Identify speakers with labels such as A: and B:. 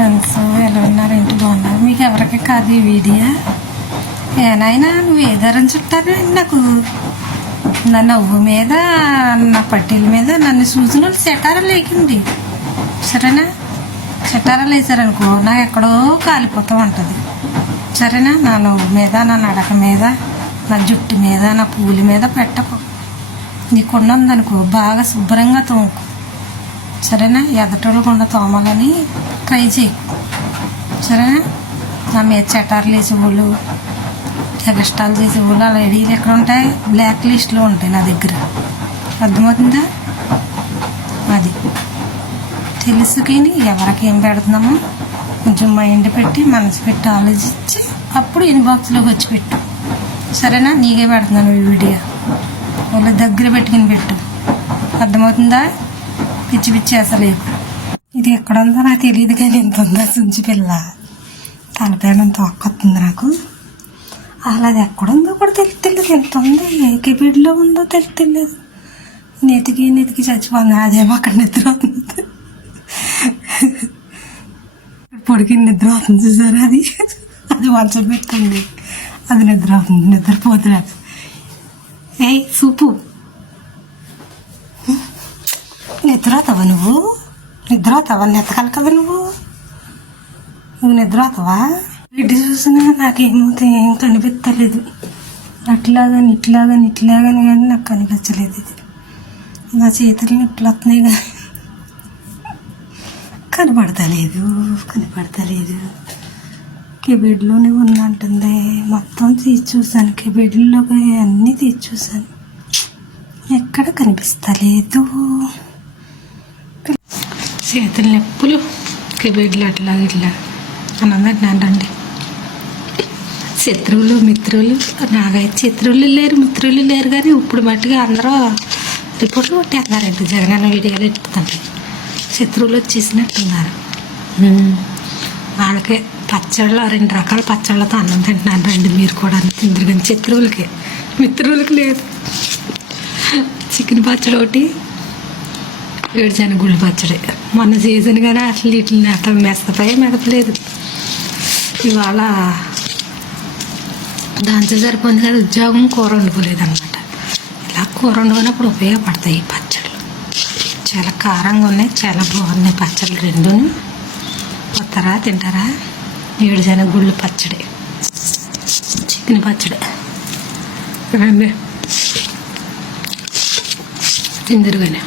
A: Friends ఎలా ఉన్నారు ఇంటి బాగున్నారు మీకు ఎవరికి కాదు ఈ వీడియో. ఏనాయనా నువ్వు ఏ ధరం చుట్టారు నాకు. నా నవ్వు మీద నా పట్టీల మీద నన్ను సూచనలు సెటారా లేకండి. సరేనా? సెటారాలు లేసారనుకో నాకు ఎక్కడో కాలిపోతూ ఉంటుంది. సరేనా? నా నవ్వు మీద నా నడక మీద నా జుట్టు మీద నా పూల మీద పెట్టకు. నీకు ఉన్నదనుకో బాగా శుభ్రంగా తోముకో. సరేనా? ఎదటోళ్ళకుండా తోమాలని ట్రై చేయి. సరేనా? నా మీద చటార్లు వేసేవాళ్ళు ఎగస్టాలు చేసేవాళ్ళు అలా ఐడీలు ఎక్కడ ఉంటాయి? బ్లాక్ లిస్ట్లో ఉంటాయి నా దగ్గర. అర్థమవుతుందా? అది. తెలుసుకుని ఎవరికి ఏం పెడుతున్నామో కొంచెం మైండ్ పెట్టి మనసు పెట్టి ఆలోచించి అప్పుడు ఇన్బాక్స్లోకి వచ్చి పెట్టు. సరేనా? నీకే పెడుతున్నాను ఈ వీడియో వాళ్ళ దగ్గర పెట్టుకుని పెట్టు. అర్థమవుతుందా? పిచ్చి పిచ్చి అసలు ఇది ఎక్కడుందో నాకు తెలియదు కానీ ఎంత ఉందో సుంచి పిల్ల. తలపైన తొక్కొస్తుంది నాకు. అలా అది ఎక్కడుందో కూడా తెలియలేదు ఎంత ఉంది? ఏ కెబిడ్లో ఉందో తెలియలేదు నెతికి నెతికి చచ్చిపోతుంది. అదేమో అక్కడ నిద్ర అవుతుంది పొడికి నిద్ర అవుతుంది చూసారా అది? అది మంచం పెట్టండి అది నిద్ర అవుతుంది నిద్రపోతుంది ఏయ్ సూపు. అవుతావా నువ్వు? నిద్రపోతావా? నెత్తకాలి కదా నువ్వు? నువ్వు నిద్రపోతావా? ఇడ్డు చూసినా నాకేమవుతా ఏం కనిపించలేదు అట్లాగని ఇట్లాగని ఇట్లాగని కానీ నాకు కనిపించలేదు ఇది. నా చేతులు నొప్పులు వస్తున్నాయి కానీ కనపడతలేదు కనపడతలేదు. కెబిడ్లోనే ఉందంటుంది మొత్తం తీసి చూసాను కెబెడ్లోకి అన్నీ తీసి చూసాను ఎక్కడ కనిపిస్తలేదు. చేతుల నొప్పులు కెబిడ్లు అట్లా ఇట్లా అని అన్నట్టు శత్రువులు మిత్రులు నాకైతే శత్రువులు లేరు మిత్రులు లేరు కానీ ఇప్పుడు మట్టుగా అందరూ రిపోర్ట్లు కొట్టేస్తున్నారంట జగనన్న వీడియోలు ఎత్తుతుంటే శత్రువులు వచ్చేసినట్టున్నారు. వాళ్ళకే పచ్చళ్ళు రెండు రకాల పచ్చళ్ళతో అన్నం తింటున్నారు రండి మీరు కూడా తిందరు కానీ శత్రువులకి. మిత్రువులకి లేదు. చికెన్ పచ్చడి ఒకటి వేడిచాను గుళ్ళు పచ్చడి. మొన్న సీజన్ కానీ అట్లా వీటిని అట్లా మెస్తపై మెదపలేదు ఇవాళ దాంతో సరిపోయింది కదా ఉద్యోగం కూర వండుకోలేదు అనమాట ఇలా కూర వండుకున్నప్పుడు ఉపయోగపడతాయి ఈ పచ్చళ్ళు. చాలా కారంగా ఉన్నాయి చాలా బాగున్నాయి పచ్చళ్ళు రెండును. వస్తారా తింటారా? ఏడుజన గుళ్ళు పచ్చడి. చికెన్ పచ్చడి. రండి. తిందరు కానీ